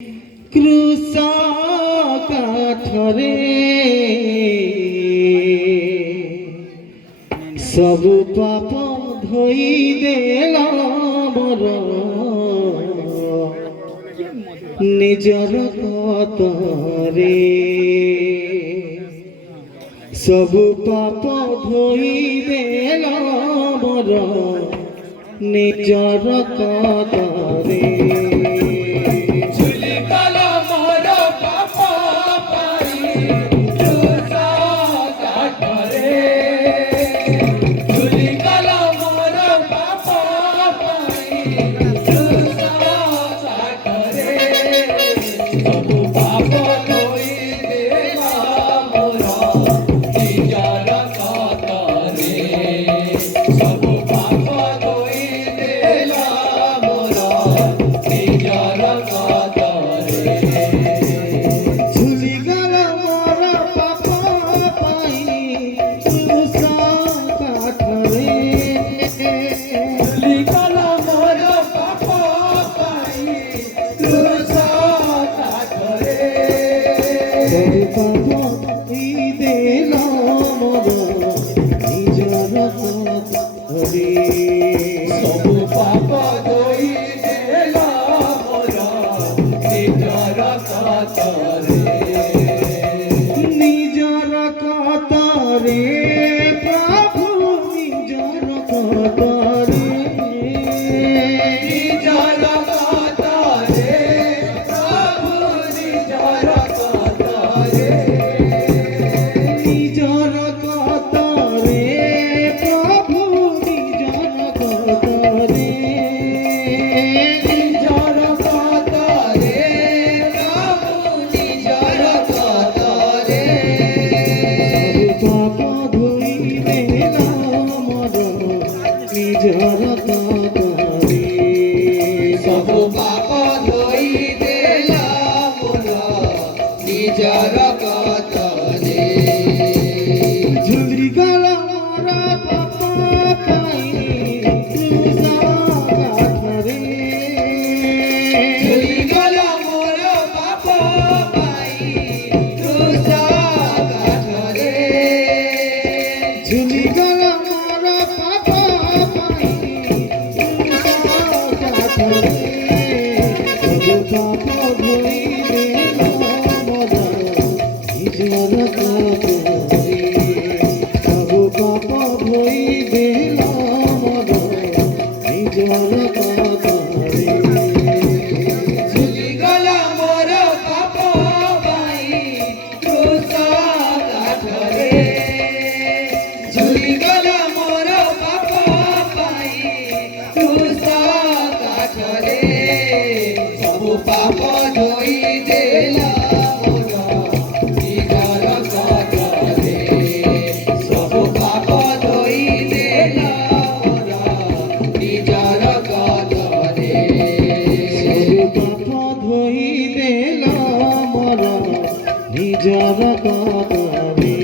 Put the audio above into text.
ক্রুশ কাঠরে সবু পাপ ধোই দেল মোর নিজর কতরে সবু পাপ ধোই দেল মোর নিজর কতরে ସବୁ ପାପ ଧୋଇ ଦେଲା ମୋର ନିଜର କତରେ ନିଜର କତରେ ପ୍ରଭୁ ନିଜର କତରେ ନିଜର କତରେ ପ୍ରଭୁ ନିଜର କତରେ ନିଜର କତରେ ପ୍ରଭୁ ନିଜର କତରେ ନିଜର କତରେ ପ୍ରଭୁ ନିଜର କତରେ ପାପ ଧୋଇ ଦେଲା ମୋର ନିଜର କତରେ ସବୁ ପାପ ଧୋଇ ଦେଲା ମୋର ନିଜର କତରେ ଝୁରି ଗଲା ମୋର ପାପ ପାଇଁ କ୍ରୁଶ କାଠରେ ଧୋଇଗଲା ମୋର ପାପ ପାଇଁ କ୍ରୁଶ କାଠରେ ଝୁଲି ଗଲା ମୋର ପାପ ପାଇଁ କ୍ରୁଶ କାଠରେ ସବୁ ପାପ ଧୋଇ ଦେଲା ମୋର ନିଜର କତରେ ସବୁ ପାପ ଧୋଇ ଦେଲା ମୋର ନିଜର କତରେ ଧୋଇଗଲା ମୋର ପାପ ପାଇଁ କ୍ରୁଶ କାଠରେ ଧୋଇଗଲା ମୋର ପାପ ପାଇଁ କ୍ରୁଶ କାଠରେ ସବୁ ପାପ ଧୋଇ ଦେଲା ମୋର ନିଜର କତରେ ସବୁ ପାପ ଧୋଇ ଦେଲା ମୋର ନିଜର କତରେ ସବୁ ପାପ ଧୋଇ ଦେଲା ମୋର ନିଜର କତରେ